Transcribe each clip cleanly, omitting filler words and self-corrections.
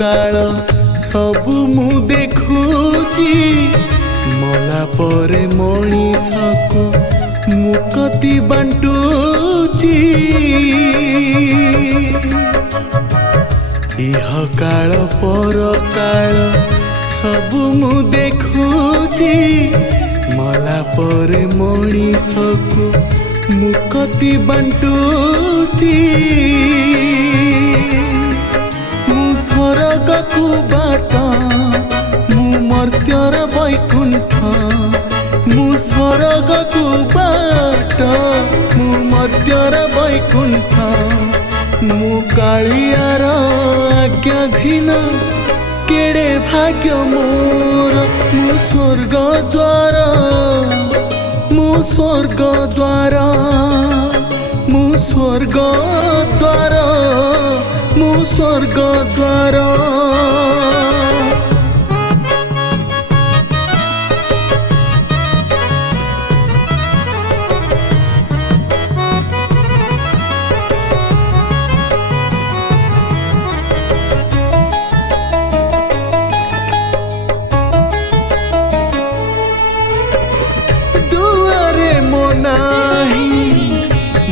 काल सबु मु देखुची मला परे मनीषको मुक्ति बांटुची इह काल पर काल सबु मु देखुची मला परे मनीषको मुक्ति बांटुची मु स्वर्ग को बाट मु मर्त्यर वैकुंठ मु स्वर्ग को बाट मु मर्त्यर वैकुंठ मु कालियार आज्ञाधीन केड़े भाग्य मोर मु स्वर्ग द्वार मु स्वर्ग द्वार मु स्वर्ग द्वार मु स्वर्ग द्वार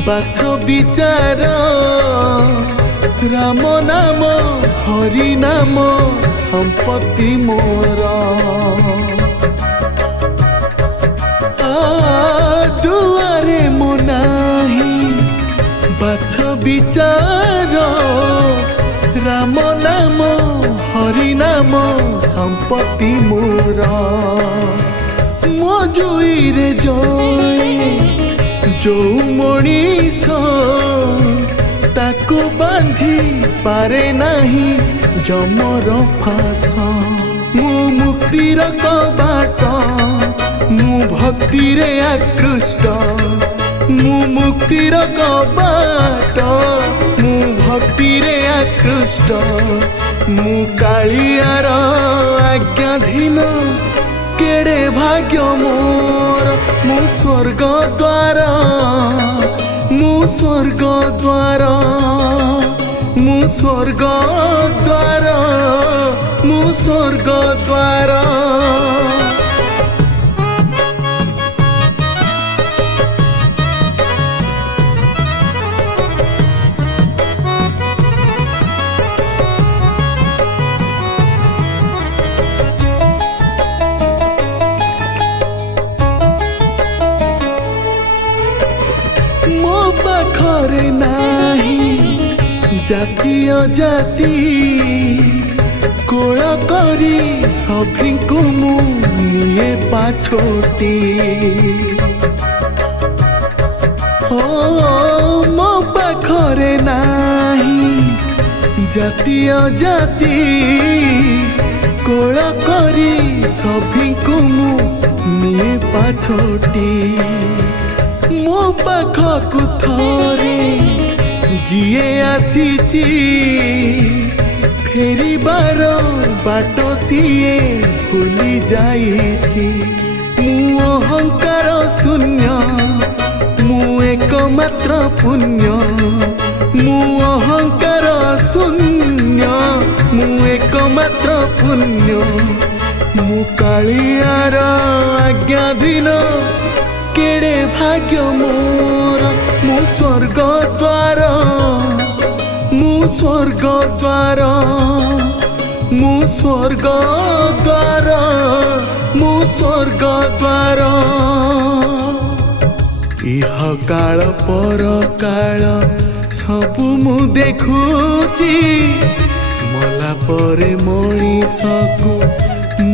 बाछ विचार राम नाम हरि नाम संपत्ति मोर दुआरे मो नाही बाछ विचार राम नाम हरि नाम संपत्ति मोर मजुई रे जय जो मनीष ताकू बांधी पारे नाही जमर फास मु मुक्तिर कबाट मु भक्ति रे आकृष्ट मु मुक्तिर कबाट मु भक्ति रे आकृष्ट मु कालियार आज्ञाधीन केड़े भाग्य मोर मु स्वर्ग द्वार मु स्वर्ग द्वार मु स्वर्ग द्वार मु स्वर्ग द्वार पाखरे नाही जातीय जाति कोल करी सभी को मुए पाछोटी मो पाखरे नाही जातीय जाति कोल करी सभी को मुए पाछोटी मो पाखकु थरे जिए आसीची फेरिबार बाट सीए भूली जाइची मु अहंकार शून्य मु एकमात्र पुण्य मु अहंकार शून्य मु एकमात्र पुण्य मु कालियार आज्ञाधीन केड़े भाग्य मोर मु स्वर्ग द्वार मु स्वर्ग द्वार मु स्वर्ग द्वार मु स्वर्ग द्वार इह काल पर काल सबु मु देखुची मला परे मनीषको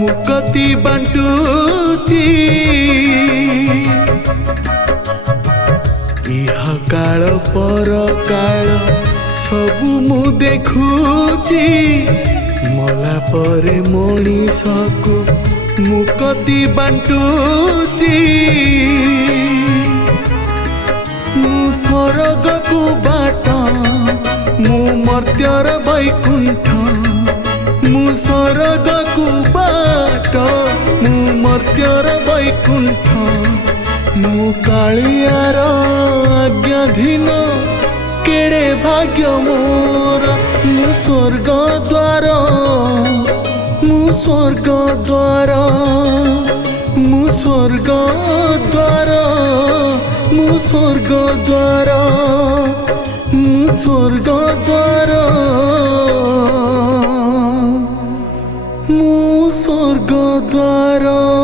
मुक्ति बांटुची इह काल पर काल सबु मु देखुची मला परे मनीषको मुक्ति बांटुची मु स्वर्ग को बाट मु मर्त्यर वैकुंठ मु स्वर्ग को बाट मु मर्त्यर वैकुंठ मु कालियार आज्ञाधीन केड़े भाग्य मोर मु स्वर्ग द्वार स्वर्ग द्वार मु स्वर्ग द्वार मु स्वर्ग द्वार मु स्वर्ग द्वार मु स्वर्ग द्वार।